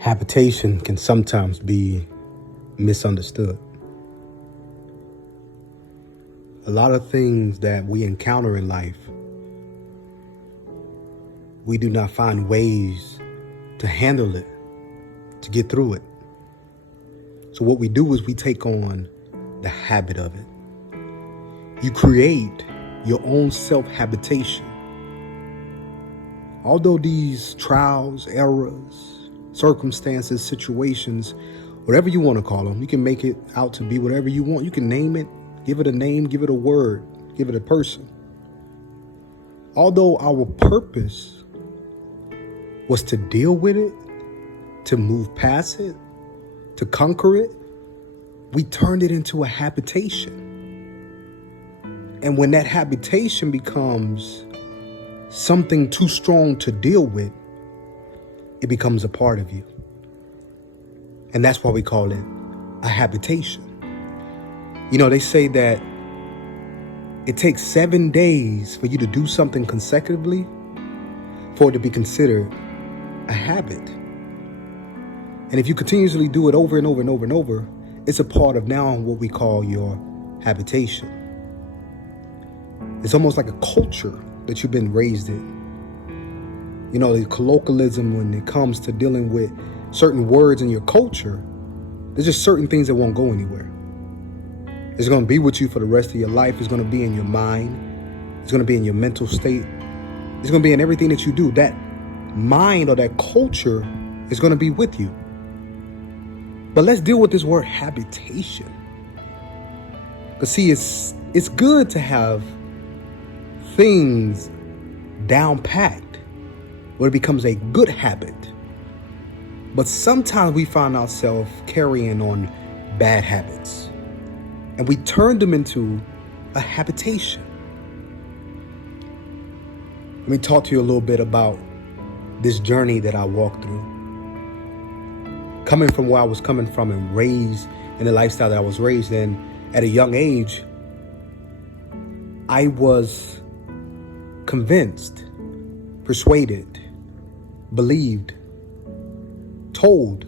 Habitation can sometimes be misunderstood. A lot of things that we encounter in life, we do not find ways to handle it, to get through it. So what we do is we take on the habit of it. You create your own self-habitation. Although these trials, errors, circumstances, situations, whatever you want to call them, you can make it out to be whatever you want. You can name it, give it a name, give it a word, give it a person. Although our purpose was to deal with it, to move past it, to conquer it, we turned it into a habitation. And when that habitation becomes something too strong to deal with, it becomes a part of you. And that's why we call it a habitation. You know, they say that it takes 7 days for you to do something consecutively for it to be considered a habit. And if you continuously do it over and over and over and over, it's a part of now what we call your habitation. It's almost like a culture that you've been raised in. You know, the colloquialism when it comes to dealing with certain words in your culture, there's just certain things that won't go anywhere. It's going to be with you for the rest of your life. It's going to be in your mind. It's going to be in your mental state. It's going to be in everything that you do. That mind or that culture is going to be with you. But let's deal with this word habitation. Because see, it's good to have things down packed where it becomes a good habit. But sometimes we find ourselves carrying on bad habits and we turn them into a habitation. Let me talk to you a little bit about this journey that I walked through. Coming from where I was coming from and raised in the lifestyle that I was raised in at a young age, I was convinced, persuaded, believed, told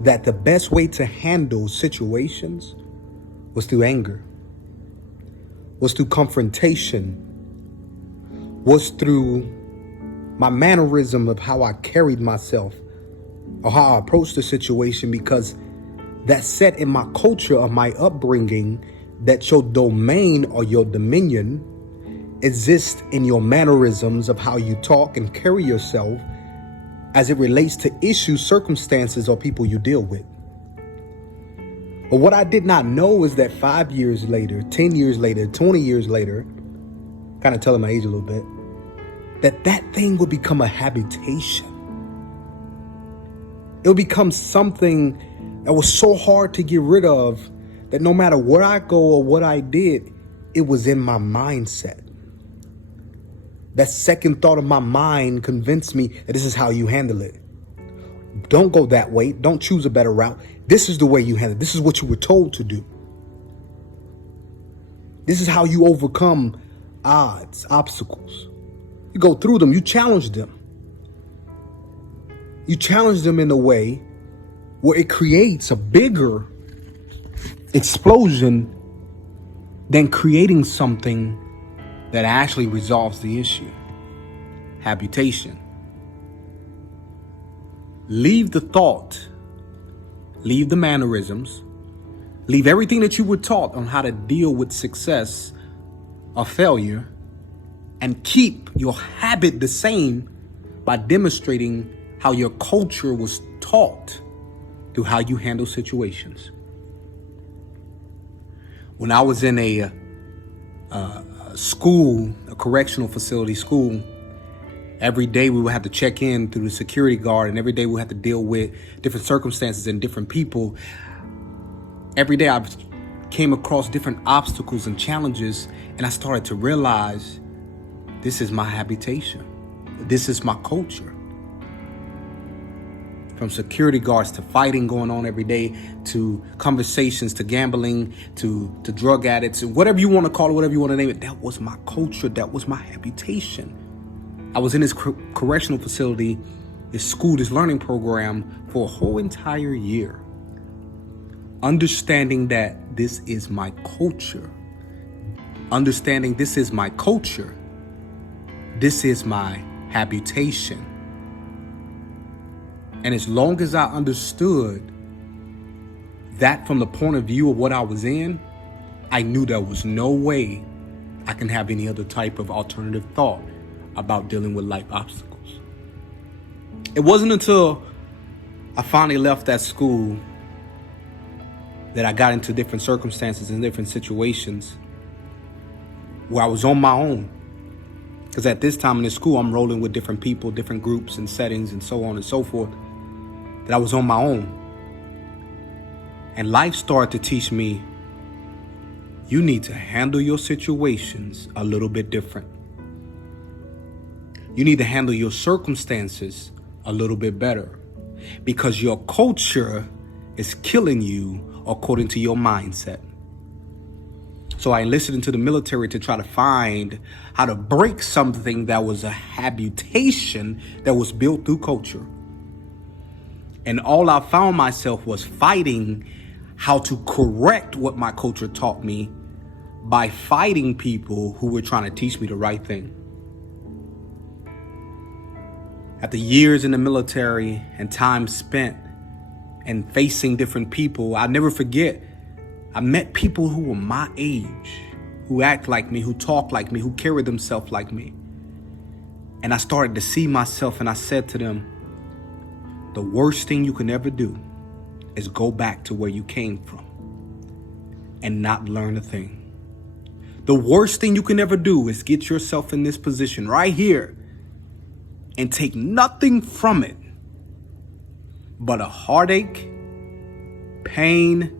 that the best way to handle situations was through anger, was through confrontation, was through my mannerism of how I carried myself or how I approached the situation, because that's set in my culture of my upbringing that your domain or your dominion exists in your mannerisms of how you talk and carry yourself as it relates to issues, circumstances, or people you deal with. But what I did not know is that 5 years later, 10 years later, 20 years later, kind of telling my age a little bit, that thing would become a habitation. It would become something that was so hard to get rid of that no matter where I go or what I did, it was in my mindset. That second thought of my mind convinced me that this is how you handle it. Don't go that way. Don't choose a better route. This is the way you handle it. This is what you were told to do. This is how you overcome odds, obstacles. You go through them. You challenge them. You challenge them in a way where it creates a bigger explosion than creating something that actually resolves the issue. Habitation. Leave the thought, leave the mannerisms, leave everything that you were taught on how to deal with success or failure, and keep your habit the same by demonstrating how your culture was taught through how you handle situations. When I was in a school, a correctional facility school, every day we would have to check in through the security guard, and every day we would have to deal with different circumstances and different people. Every day I came across different obstacles and challenges, and I started to realize this is my habitation. This is my culture. From security guards to fighting going on every day, to conversations, to gambling, to drug addicts, and whatever you want to call it, whatever you want to name it, that was my culture. That was my habitation. I was in this correctional facility this school, this learning program for a whole entire year. Understanding that this is my culture. Understanding this is my culture. This is my habitation. And as long as I understood that from the point of view of what I was in, I knew there was no way I can have any other type of alternative thought about dealing with life obstacles. It wasn't until I finally left that school that I got into different circumstances and different situations where I was on my own. Because at this time in the school, I'm rolling with different people, different groups and settings and so on and so forth, that I was on my own. And life started to teach me, you need to handle your situations a little bit different. You need to handle your circumstances a little bit better, because your culture is killing you according to your mindset. So I enlisted into the military to try to find how to break something that was a habitation that was built through culture. And all I found myself was fighting how to correct what my culture taught me by fighting people who were trying to teach me the right thing. After years in the military and time spent and facing different people, I'll never forget, I met people who were my age, who act like me, who talk like me, who carry themselves like me. And I started to see myself, and I said to them, the worst thing you can ever do is go back to where you came from and not learn a thing. The worst thing you can ever do is get yourself in this position right here and take nothing from it but a heartache, pain,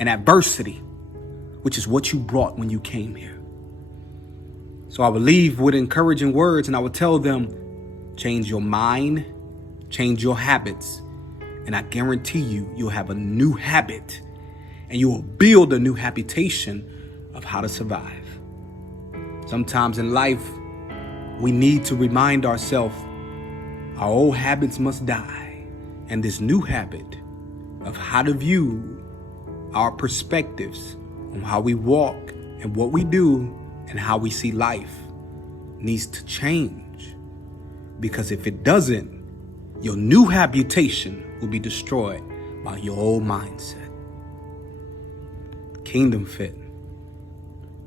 and adversity, which is what you brought when you came here. So I would leave with encouraging words, and I would tell them, change your mind, change your habits, and I guarantee you, you'll have a new habit, and you will build a new habitation of how to survive. Sometimes in life, we need to remind ourselves our old habits must die, and this new habit of how to view our perspectives on how we walk and what we do and how we see life needs to change. Because if it doesn't, your new habitation will be destroyed by your old mindset. Kingdom Fit.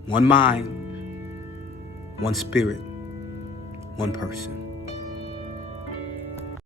One mind, one spirit, one person.